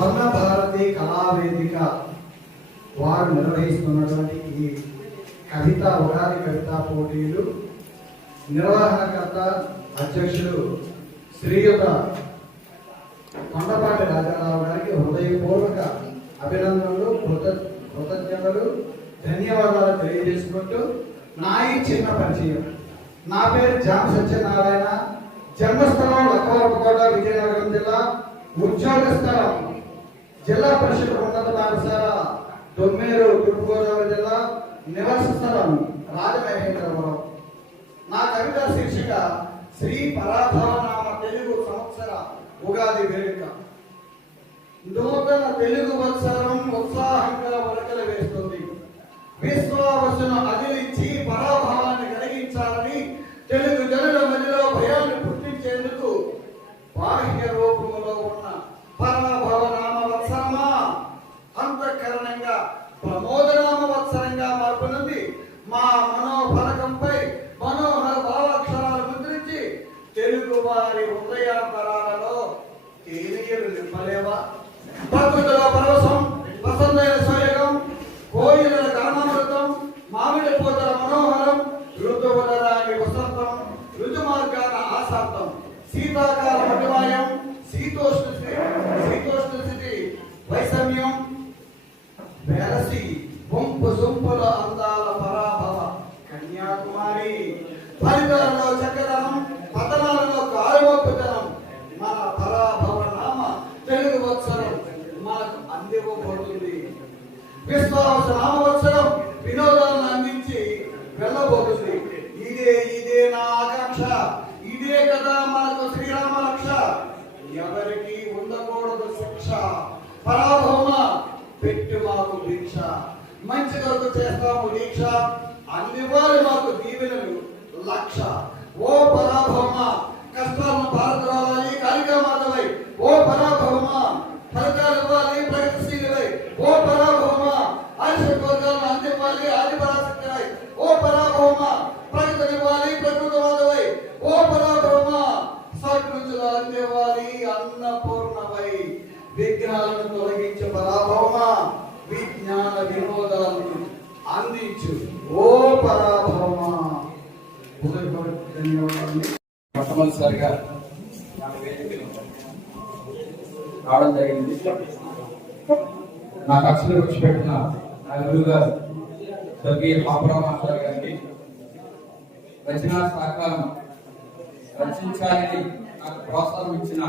స్వర్ణ భారతి కళావేదిక వారు నిర్వహిస్తున్నటువంటి ఈ ఉగాది కవితా పోటీలు నిర్వహణకర్త అధ్యక్షుడు శ్రీయుత కొండపాటి రాజారావు గారికి హృదయపూర్వక అభినందనలు, కృతజ్ఞతలు, ధన్యవాదాలు తెలియజేసుకుంటూ నా ఈ చిన్న పరిచయం. నా పేరు జామ సత్యనారాయణ. జన్మస్థలం లక్కవరపుకోట, విజయనగరం జిల్లా. ఉద్యోగ స్థలం జిల్లా పరిషత్ ఉన్నత పాఠశాల దొమ్మేరు, తూర్పుగోదావరి జిల్లా. నివాస స్థలం రాజమహేంద్రపురం. నా కవిత శీర్షిక శ్రీ పరాభవనామ తెలుగు సంవత్సర ఉగాది వేడుక. నూతన తెలుగు వత్సరం ఉత్సాహంగా ఉరకలు వేస్తుంది. విశ్వావసును అదిలించి పరాభవాన్ని కలిగించాలని తెలుగు జనుల మధ్యలో భయాన్ని పుట్టించేందుకు బాహ్య రూపంలో ఉన్న పరాభవనామ వత్సరమా అంతఃకరణంగా ప్రమోదనామ వత్సరంగా మార్పు నుండి మా మనోఫలకంపై మనోహర భావాక్షరాలు ముద్రించి తెలుగు వారి హృదయాంతరాలలో తేలియలు నింపలేవా? ప్రకృతిలో పరవశం, వసంతైన సోయగం, కోయిల కర్మామృతం, మామిడి పూతల మనోహరం, ఋతువుల రాని వసంతం, ఋతుమార్గాన ఆశాంతం, శీతాకాల మటుమాయం, శీతోష్ణ స్థితి వైషమ్యం, వెరసి వంపు సొంపుల అందాల పరాభవ కన్యాకుమారి. ఫలితాలలో చక్కదనం, పతనాలలో కారుమోపుతనం. మన పరాభవ నామ తెలుగు వత్సరం మనకు అందివ్వబోతుంది. విశ్వాస నామవత్సరం వినోదాలను అందించి వెళ్ళబోతుంది. ఇదే నా ఆకాంక్ష, ఇదే కదా మనకు శ్రీరామ రక్ష. ఎవరికి ఉండకూడదు శిక్ష. పరాభవమ పెట్టు మాకు దీక్ష. మంచి కొరకు చేస్తాము దీక్ష. అందివ్వాలి మాకు దీవెనలు లక్ష. ఓ పరాభవమ కష్టాలను భారతరావాలి కాళికా మాతవై. ఓ పరాభవమ ఫలితాలు ఇవ్వాలి ప్రగతిశీలవై. ఓ పరాభవమ ఆయుష్ వర్గాలను అందివ్వాలి ఆదిపరాశక్తివై. ఓ పరాభవమ ప్రగతినివ్వాలి ప్రకృతవాదవై. ఓ పరాభవమ సకృతులు అందివ్వాలి అన్నపూర్ణవై. విఘ్నాలను తొలగించే పరాభవమ విజ్ఞాన వినోదాలను అందించు. ఓ పరాభవమ. ధన్యవాదాలు. మొట్టమొదటిసారిగా రావడం జరిగింది. నాకు అక్షరం వచ్చిపెట్టిన నా గురువు గారు స్వర్గీయ పాపరావు మాస్టర్ గారికి, రచనా సహకారం రచించాలని నాకు ప్రోత్సాహం ఇచ్చిన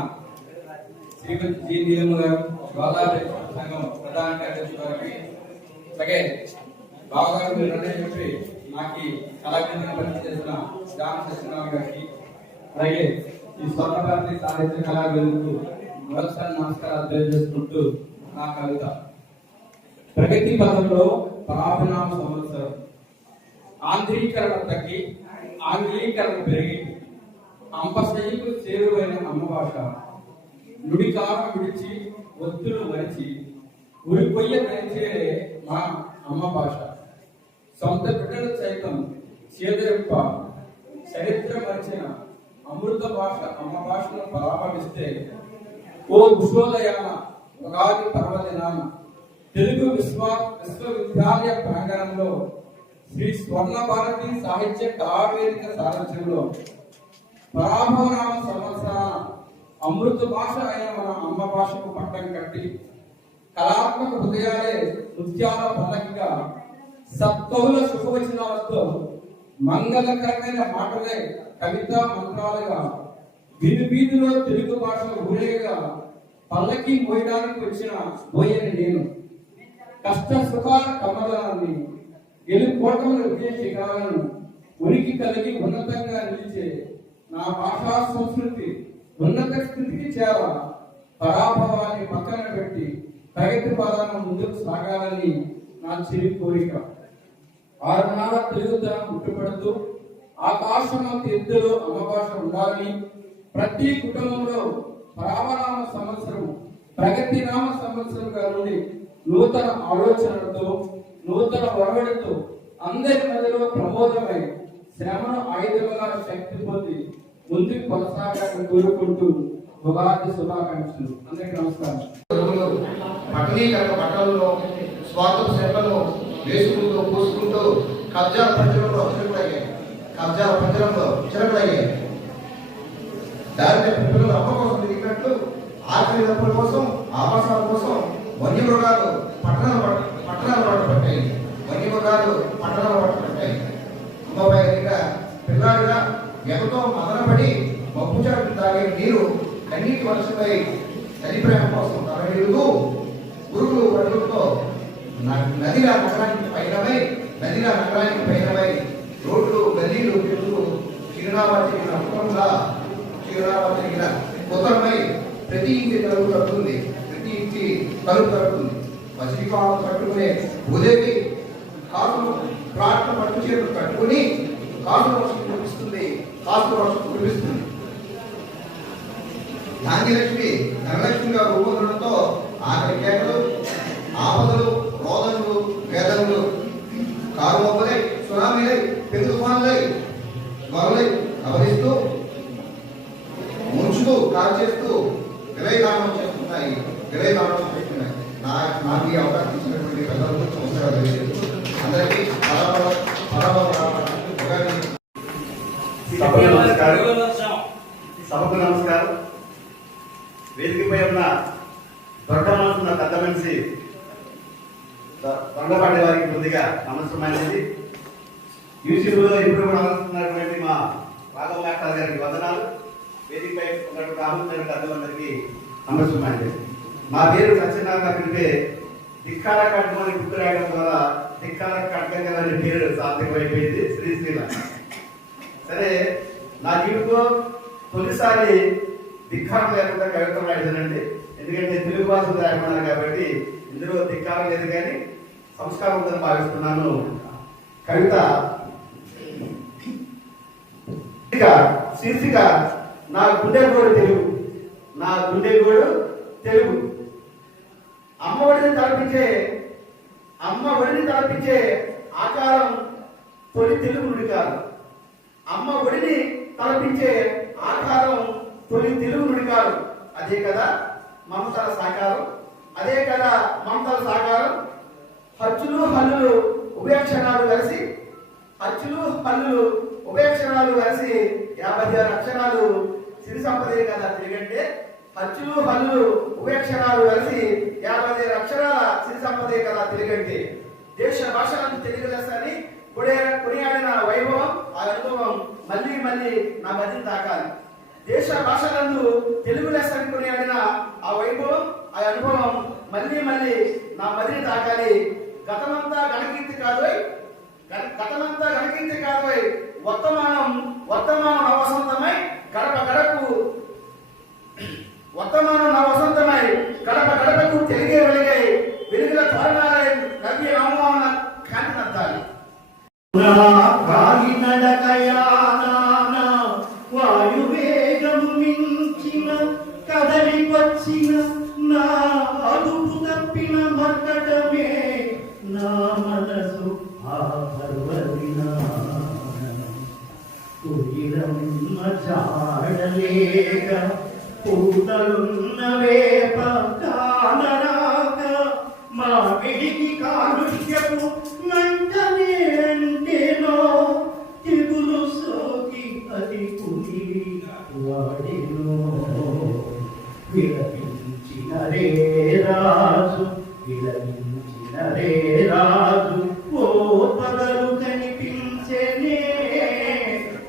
శ్రీమతి జి నీలమ్మ గారు, గోదావరి సంఘం ప్రధాన కార్యదర్శి గారికి, అలాగే బావగారు మీరు చెప్పి నాకు కళాకేంద్రం పనిచేసిన జామ సత్యనారాయణ గారికి, అలాగే ఈ స్వర్ణ భారతి సాహిత్య కళావేదికకు మరోసారి నమస్కారాలు తెలియజేసుకుంటూ నా కవిత. ప్రగతి పదంలో పరాభనామ సంవత్సరం. ఆంధ్రీకరణ తగ్గి ఆంగ్లీకరణ పెరిగి అంపశయ్యకు చేరువైన అమ్మ భాష. నుడికారం విడిచి ఒత్తులు మరిచి ఉరికొయ్య పెంచేదే మా అమ్మ భాష. సొంత బిడ్డలు సైతం చేదరింప చరిత్ర మరిచిన అమృత భాష అమ్మ భాషను పరామర్శిస్తే ఓ ఉషోదయాన ఉగాది పర్వదినాన తెలుగు విశ్వవిద్యాలయ ప్రాంగణంలో శ్రీ స్వర్ణ భారతి సాహిత్య కళావేదిక సారథ్యంలో పరాభవనామ సంవత్సరాన అమృత భాష అయిన మన అమ్మ భాషకు పట్టం కట్టి కళాత్మక హృదయాలే నృత్యాల పల్లకిగా సప్తవుల శుభవచనాలతో మంగళకరమైన మాటలే కవితా మంత్రాలుగా వీధి వీధిలో తెలుగు భాష ఊరేగా పల్లకి మోయడానికి వచ్చిన పోయని నేను. కష్ట సుఖాల కమలాన్ని గెలుపోటముల విజయ శిఖరాలను ఉనికి కలిగి ఉన్నతంగా నిలిచే నా భాషా సంస్కృతి ఉన్నత స్థితికి చేర పరాభవాన్ని పక్కన పెట్టి ప్రగతి పదాలను ముందుకు సాగాలని నా చిరు కోరిక. 6 నెలల తెలుగుదనం పుట్టుపడుతూ ఆకాశమంత ఎత్తులో అమ్మ భాష ఉండాలని, ప్రతి కుటుంబంలో పరాభనామ సంవత్సరం ప్రగతి నామ సంవత్సరంగా నుండి నూతన ఆలోచనలతో నూతన ఒరవడితో అందరి మధ్యలో ప్రమోదమై శ్రమను ఆయుధముగా శక్తి పొంది ముందుకు కొనసాగాలని కోరుకుంటూ ఉగాది శుభాకాంక్షలు. అందరికీ నమస్కారం. పట్టణీకరణ పట్టణంలో స్వార్థపు సెంటర్లు వేసుకుంటూ పూసుకుంటూ కబ్జాల పంజరంలో చిరకులయ్యాయి. కబ్జాల పంజరంలో చిరకులయ్యాయి. దారిద్ర్య పిల్లలు అమ్మ కోసం తిరిగినట్లు ఆకలి దప్పుల కోసం ఆవాసాల కోసం వన్యమృగాలు పట్టణాలు పట్టబట్టాయి. వన్యమృగాలు పట్టణాలు పట్టబట్టాయి. అమ్మపై పిల్లాడిగా ఎంతో మదనపడి మబ్బుచాటు తాగే నీరు కన్నీటి వర్షపై తల్లి ప్రేమ కోసం తరలిడుతూ పురుగులు పడులతో నదిగా నగరానికి పైనమై రోడ్లు గల్లీలు తిరుగుతూ చిరునామా తిరిగిన ఉత్తరమై ప్రతి ఇంటి తలుపు తడుతుంది. పసికాలం కట్టుకునే భూదేవి కాసులు ప్రార్థన పట్టు చేతులు కట్టుకుని కాసులు వర్షం కురిపిస్తుంది. ధాన్యలక్ష్మి ధనలక్ష్మిగా రూపొందడంతో ఆకలి కేకలు, ఆపదలు, రోదనలు, వేదనలు కారుమొబ్బలై, సునామీలై, పెను తుఫాన్లై, వరలై అవరిస్తూ ముంచుతూ కాల్చేస్తూ విలయదానం చేస్తున్నాయి. నాకు ఈ అవకాశం ఇచ్చినటువంటి పెద్దలకు నమస్కారాలు తెలియజేస్తూ అందరికీ సభకు నమస్కారం. వేదికపై ఉన్న దొడ్డ మనసున్న పెద్ద మనిషి దొంగపాటి వారికి ముందుగా నమస్కారమైనది. యూట్యూబ్లో ఇప్పుడు కూడా నమస్తున్నటువంటి మా రాఘవ మాస్టర్ గారికి వందనాలు. వేదికపై ఉన్నటువంటి ఆహ్వానించిన పెద్దలందరికీ నమస్కారమైనది. మా పేరు సత్యనారాయణ కంటే ధిక్కార ఖడ్గం అని గుర్తు రాయడం ద్వారా ధిక్కార ఖడ్గం కదా అనే పేరు సార్థకమైపోయింది. శ్రీశ్రీల సరే, నా జీవితంలో తొలిసారి ధిక్కారం లేకుండా కవిత్వం రాయడండి. ఎందుకంటే తెలుగు భాష రాయమన్నారు కాబట్టి ఇందులో ధిక్కారం లేదు, కానీ సంస్కారం ఉందని భావిస్తున్నాను. కవిత శీర్షిక నా గుండెగోడు తెలుగు. అమ్మ ఒడిని తలపించే ఆకారం తొలి తెలుగు నుడికారు. అమ్మ ఒడిని తలపించే ఆకారం తొలి తెలుగు నుడికారు. అదే కదా మమతల సాకారం. హచ్చులు హల్లులు ఉభయక్షరాలు కలిసి 56 అక్షరాలు సిరి సంపదే కదా తెలుగంటే. హచ్చులు హల్లులు ఉభయక్షరాలు కలిసి 55 అక్షరాల సిరి సంపదే కదా తెలుగంటే. దేశ భాషలను తెలుగు లెస్సని కొనియాడిన వైభవం, ఆ అనుభవం మళ్ళీ నా మధ్యని తాకాలి. దేశ భాషలందు తెలుగు లెస్సని కొనియాడిన ఆ వైభవం, ఆ అనుభవం మళ్ళీ నా మదిని తాకాలి. గతమంతా గణకీర్తి కాదోయ్, వర్తమానం నవసంతమై గడపకు తెలిగే వెలిగాయి. వెలుగుల తోరణాలై నవ్య రామమోహన కాంతి నత్తాలి. వాయువేగం మించిన కదలికొచ్చిన నా అదుపు తప్పిన మర్కటమే నా మనసు కుయిరమ్మ చాడలేక పూతలున్న వేప కానరాక మా విడికి కాలుష్యపు మంటనేంటేనో తెగులు సోకి అది కుని వాడినో. విలపించిన రే రాజు ఓ పగలు కనిపించెనే.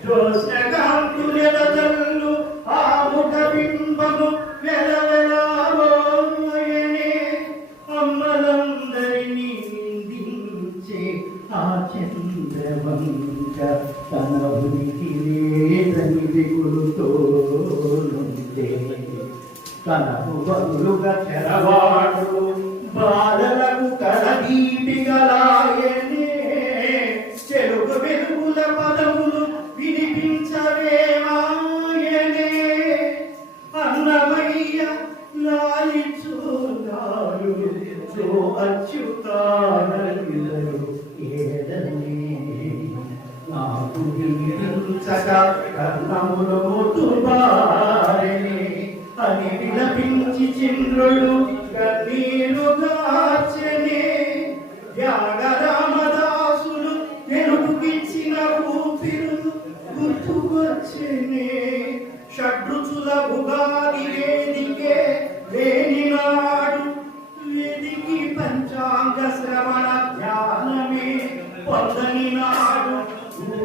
జ్యోత్స్నకాంతులెదలు ఆ ముఖ బింబము వెలవెలాలోయనే. అమ్మలందరినీ నిందించే ఆ చంద్రవంక తన ఉనికి లేదని దిగులుతో నుండే. కనపు బదులుగా చెరవాడు బాలలకు కలదీపిగలాయనే. చెరుకు వెలుగుల పదములు వినిపించవేమాయనే. అన్నమయ్య లాలిచో అచ్యుతానరు ఏడనే. నాకు వినిపించక కర్ణములు మొట్టుబారనే అని విలపించి చంద్రుడు కన్నీరుగా నాడు వెదికి పంచాంగ శ్రవణ ధ్యానమే పొందని నాడు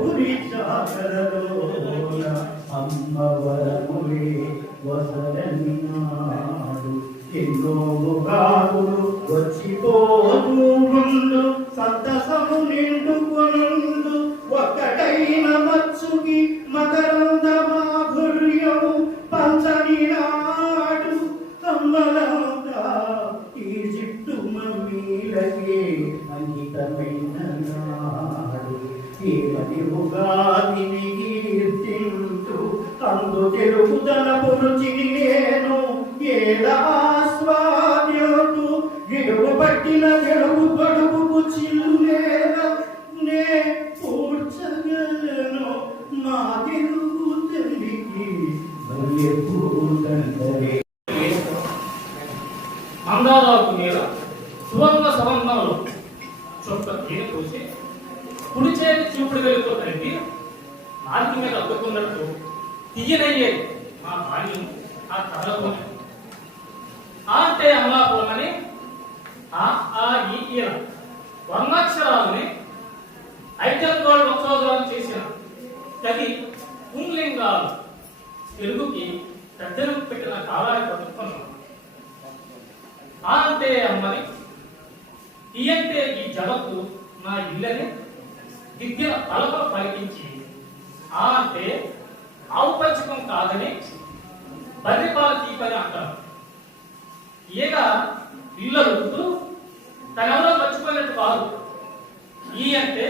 ఊరి జాతరలోన అమ్మవరములే వసలని నాడు ఎన్నో గాదులు వచ్చిపోతూ ఉండు సంతసము నిండుకొనుండు ఒక్కటైన మత్సుకి మకరంద మాధుర్యము పంచని నాడు కమ్మలంతా ఈ జిట్టు మమ్మీలకే అంకితమైన నాడు ఏమని ఉగాదిని కీర్తింటూ అందు తెలుగుదల పురుచిని నేను ఏదాస్వాద్యోటు గిడుగు పట్టిన తెలుగు పడుగు చిల్లులేద నే పూడ్చగలను మా తెలుగు తల్లికి పూదండరే. మందారాకు మీద సువర్ణ సబంధంలో చొక్క తేనె పోసి కుడి చేతి చూపుడు వెలుగుతో కలిపి నాలుగు మీద అద్దుకున్నట్టు తీయనయ్యేది మా బాల్యం ఆ కథలో. ఆ అంటే అమలాపురమని ఆ ఈ వర్ణాక్షరాలని ఐటమ్ గోల్డ్ ఉత్సవాలు చేసిన గది పుంలింగాలు తెలుగుకి పెద్దలు పెట్టిన కాలాన్ని పట్టుకున్నాం. ఆ అంటే అమ్మని, ఈ అంటే ఈ జగత్తు నా ఇల్లని విద్య తలప పలికించి, ఆ అంటే ఆవు పంచకం కాదని బర్రెపాల తీపని అంటారు. ఈగ ఇల్లు అడుగుతూ తనెవరో మర్చిపోయినట్టు కాదు. ఈ అంటే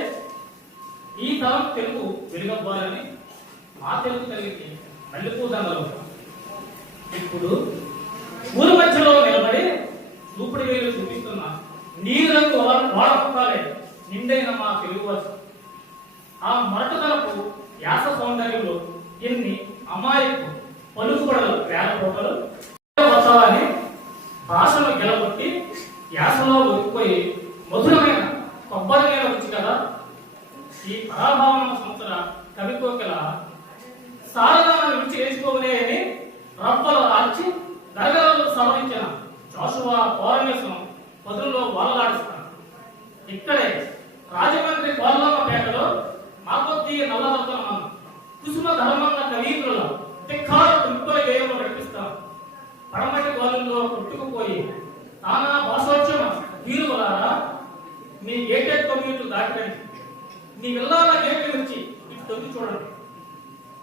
ఈ తరం తెలుగు వెలుగవ్వాలని మా తెలుగు తల్లికి మల్లెపూదండలు. ఇప్పుడు ఊరి మధ్యలో నిలబడి చూపుడు వేలు చూపిస్తున్న నీరు రంగు వాడపకాలే నిండైన మా తెలుగు భాష. ఆ మొరటుదలకు యాస సౌందర్యంలో ఎన్ని అమాయకు పలుకుబడలు వేల కోటలు వచ్చావని భాషను గెలగొట్టి యాసలో ఒదిగిపోయి మధురమైన కొబ్బరి నీళ్ళ రుచి కదా ఈ పరాభావన సంవత్సర కవి కోకిల సారదాన్ని రుచి వేసుకోలే అని రప్పలు ఆర్చి గరగరలు సవరించిన జోషువా పౌరమేశం పదుల్లో వాలలాడిస్తాను. ఇక్కడే రాజమండ్రి కోర్లమ్మపేటలో మా కొద్ది నల్లరత్నం కుసుమ ధర్మంగా కవీంద్రుల తిక్కారు ముక్కుల గేయంలో నడిపిస్తాను. పడమటి గోళంలో కొట్టుకుపోయి నానా భాషోద్యమ వీరులారా మీ గేటెడ్ కమ్యూనిటీ దాటిరండి. మీ విల్లాల గేట్ల నుంచి ఇటు తొంగి చూడండి.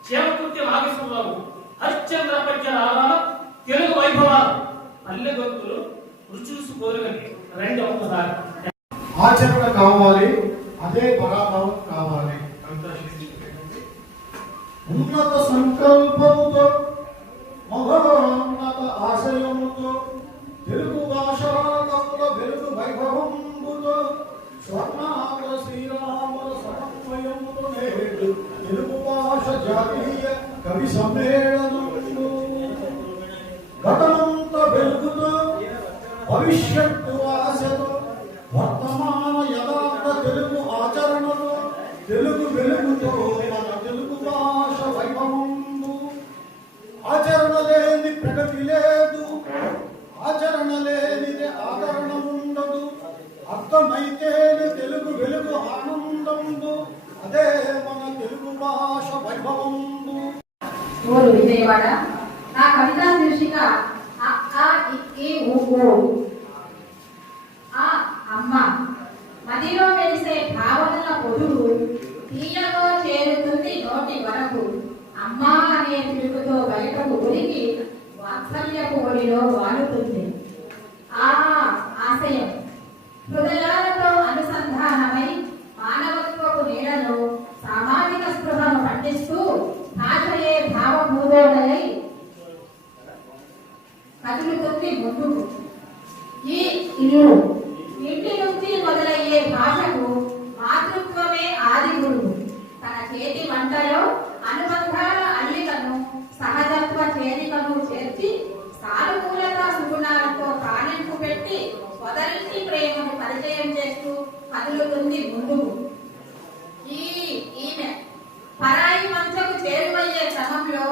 చేమకుర్తి నాగేశ్వరరావు హరిశ్చంద్ర పద్య రావాల తెలుగు వైభవాలు పల్లె గొంతులు రుచి చూసుకోగలిగండి. రెండు ఒక్కసారి ఆచరణ కావాలి, అదే పరాభవం కావాలి. ఉన్నత సంకల్పంతో మహోన్నత ఆశయముతో తెలుగు భాషాల వెలుగు వైభవంబుతో స్వర్ణామర శ్రీరామర సమన్వయముతో నేడు తెలుగు భాష జాతీయ కవి సమ్మేళనము గతమంత వెలుగుతో భవిష్యత్తు ఆశతో వర్తమాన యథార్థ తెలుగు ఆచరణలో తెలుగు వెలుగుతో మన తెలుగు భాష వైభవంబు. ఆచరణ లేని ప్రగతి లేదు, ఆచరణ లేనిదే ఆదరణ ఉండదు. అర్థమైతేనే తెలుగు వెలుగు ఆనందంబు, అదే మన తెలుగు భాష వైభవంబు. ఊరు విజయవాడ. నా కవితా శీర్షిక ఆ అమ్మ. మదిలో వెలిసే భావనల పొడుగు తీయలో చేరుతుంది నోటి వరకు. అమ్మ అనే పిలుపుతో బయటకు ఉరికి వాత్సల్యపు ఒడిలో వాలుతుంది. ఆ ఆశయం హృదయాలతో అనుసంధానమై మానవత్వపు నీడలో సామాజిక స్పృహను పండిస్తూ భాషయే భావభూతోడై కదులుతుంది ముందుకు. ఈ ఇల్లు ఇంటి నుంచి మొదలయ్యే భాషకు మాతృత్వమే ఆది గురువు. తన చేతి వంటలో అనుబంధాల అల్లికను సహజత్వ చేరికను చేర్చి సానుకూలత సుగుణాలతో కానింపు పెట్టి మొదటి ప్రేమను పరిచయం చేస్తూ కదులుతుంది ముందుకు. ఈమె పరాయి మంచకు చేరువయ్యే క్రమంలో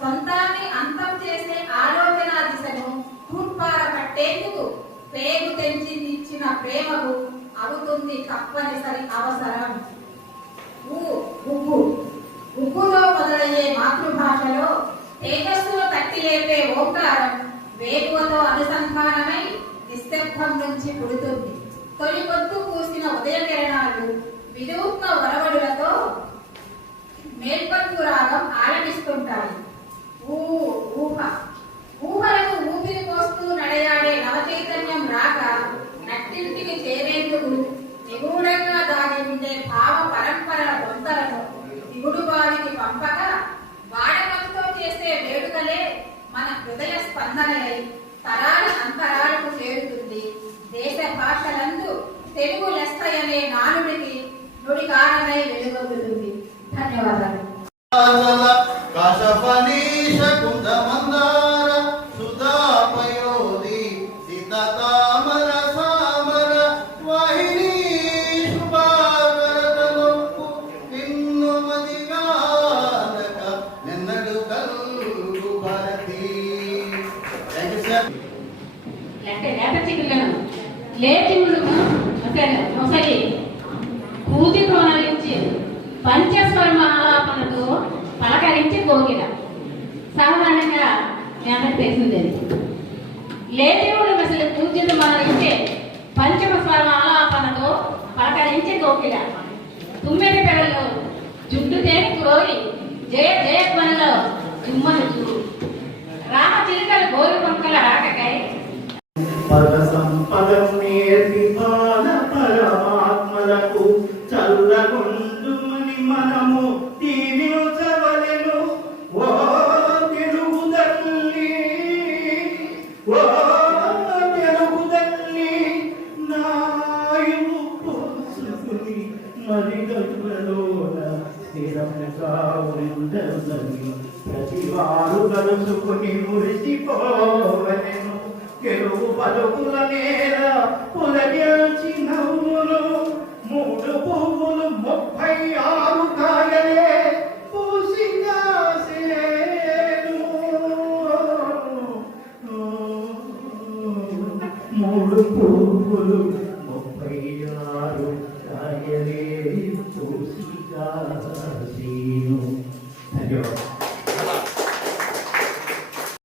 సొంతాన్ని అంతం చేసే ఆలోచన దిశను తూర్పార పట్టే చేతుకు పేగు తెంచి ఇచ్చిన ప్రేమకు అవుతుంది తప్పనిసరి అవసరం. ఉగ్గులో మొదలయ్యే మాతృభాషలో తేజస్సును తట్టి లేపే ఓంకారం వేగువతో అనుసంధానమై నిశ్శబ్దం నుంచి పుడుతుంది. తొలి పొద్దు పూసిన ఉదయ కిరణాలు వినూత్న వరవడులతో మేల్పంపు రాగం ఆలపిస్తుంటాయి. ఊహలకు ఊపిరి పోస్తూ నడయాడే నవచైతన్యం రాక నట్టింటికి చేరేందుకు నిగూఢంగా దాగి ఉండే భావ పరంపరల బొంతలను దిగుడు బావికి పంపక వాడకంతో చేసే వేడుకలే మన హృదయ స్పందనలై తరాల అంతరాలకు చేరుతుంది. దేశ భాషలందు తెలుగు లెస్సయనే నానుడికి నుడికారమై వెలుగొందుతుంది. ధన్యవాదాలు. కాశపనీష కుందమందార సుధాపయోధి సీతామర సామర వాహిని శుభాగరతనొప్పు నిన్ను మదిగానక నిన్నడు కల్గు భారతి. Thank you sir. లేత చిక్కులను లేచివుడు మొసలి పూజి ప్రణాళించి పంచస్వరం ఆలాపనతో పలకరించి కోకిల. సాధారణంగా మీ అందరికి తెలిసిందే. లేచివుడు మొసలి పూజిత మారించే పంచమ స్వరం ఆలాపనతో పలకరించి కోకిల. తుమ్మెది పెడలో జుట్టు తేని కోరి జయ జయధ్వనిలో జుమ్మను చూడు. రామ చిలుకలు గోరు పంకల రాకకై పద సంపదం నేర్పి పాద పరమాత్మలకు చల్లగొండుమని మనము దీవించవలెను. ఓ తెలుగు తల్లి, ఓ తెలుగు తల్లి, నాయుడు పోసుకుని మరి గర్భలోన స్థిరముగా ఉండదని ప్రతివారు కలుసుకుని మురిసిపోవలెను. తెలుగు పలుకుల నేల పులగల్చి నవ్వులు 3 పువ్వులు 36 కాయలే పూసిగాసేను. 3 పువ్వులు